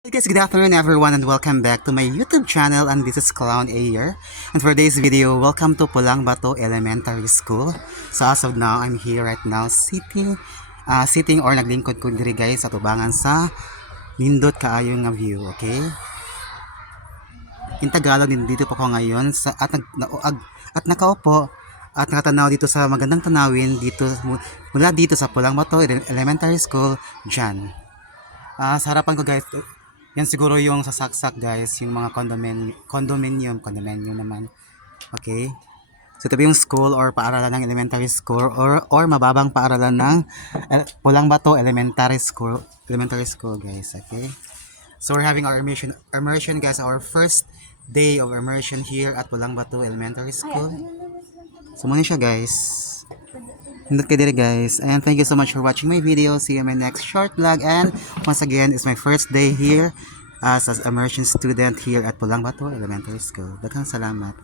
Hey guys, good afternoon everyone and welcome back to my YouTube channel, and this is Clown Ayer. And for today's video, welcome to Pulang Bato Elementary School. So as of now, I'm here right now sitting or naglingkod ko diri guys sa tubangan sa nindot kaayo nga view, okay? In Tagalog, dito po ako ngayon at nakaupo at nakatanaw dito sa magandang tanawin dito mula dito sa Pulang Bato Elementary School dyan. Sa harapan ko guys, yan siguro yung sasaksak guys, yung mga condominium naman. Okay? So ito yung school or paaralan ng elementary school or mababang paaralan ng Pulang Bato Elementary School guys. Okay? So we're having our immersion guys, our first day of immersion here at Pulang Bato Elementary School. So muna siya guys. Hindot kayo diri guys, and thank you so much for watching my video. See you in my next short vlog, and once again, it's my first day here as an immersion student here at Pulang Bato Elementary School. Daghang salamat.